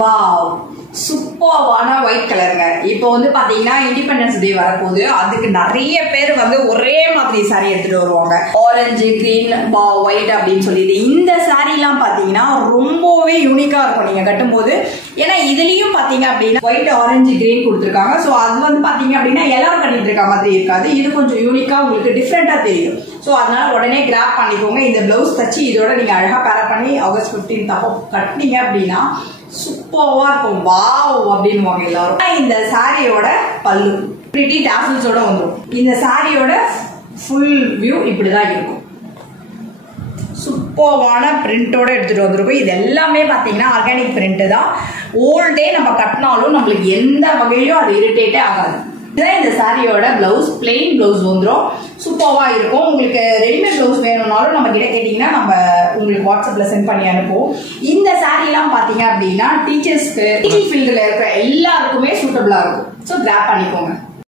Wow, சூப்பர்வான white கலருங்க. இப்போ வந்து பாத்தீங்கன்னா இண்டிபெண்டன்ஸ் டே வரப்போகுது. அதுக்கு நிறைய பேர் வந்து ஒரே மாதிரி சாரி எடுத்துட்டு வருவாங்க. ஆரஞ்சு, கிரீன், ஒயிட் அப்படின்னு சொல்லிட்டு. இந்த சாரி எல்லாம் பாத்தீங்கன்னா ரொம்பவே யூனிக்கா இருக்கும் நீங்க கட்டும்போது. ஏன்னா இதுலயும் பாத்தீங்க அப்படின்னா ஒயிட், ஆரஞ்சு, கிரீன் கொடுத்துருக்காங்க. ஸோ அது வந்து பாத்தீங்க அப்படின்னா எல்லாரும் கட்டிட்டு இருக்க மாதிரி இருக்காது. இது கொஞ்சம் யூனிக்கா உங்களுக்கு டிஃப்ரெண்டா தெரியும். ஸோ அதனால உடனே கிராப் பண்ணிக்கோங்க. இந்த பிளவுஸ் தச்சு இதோட நீங்க அழகா பேர் பண்ணி ஆகஸ்ட் 15 அப்போ கட்டினீங்க அப்படின்னா சூப்பர்வா இருக்கும். வாவ் அப்படின்னு எல்லாரும். இந்த சாரியோட பல்லு பிரிட்டி டாசல்ஸோட வந்துடும். இந்த சாரியோட ஃபுல் வியூ இப்படிதான் இருக்கும். சூப்பர்வான பிரிண்டோட எடுத்துட்டு வந்திருக்கும். இது எல்லாமே பாத்தீங்கன்னா ஆர்கானிக் பிரிண்ட் தான். ஓல் டே நம்ம கட்டினாலும் நம்மளுக்கு எந்த வகையிலும் அது இரிட்டேட்டே ஆகாது. இதுதான் இந்த சாரியோட பிளவுஸ். பிளெயின் பிளவுஸ் வந்துடும். சூப்பர்வா இருக்கும். உங்களுக்கு ரெடிமேட் பிளவுஸ் வேணும்னாலும் நம்ம கிட்ட கேட்டீங்கன்னா நம்ம உங்களுக்கு வாட்ஸ்அப்ல சென்ட் பண்ணி அனுப்புவோம். இந்த சாரி எல்லாம் பாத்தீங்க அப்படின்னா டீச்சர்ஸ்க்கு, டீச்சிங் ஃபீல்டுல இருக்கிற எல்லாருக்குமே சூட்டபிளா இருக்கும். ஸோ கிராப் பண்ணிக்கோங்க.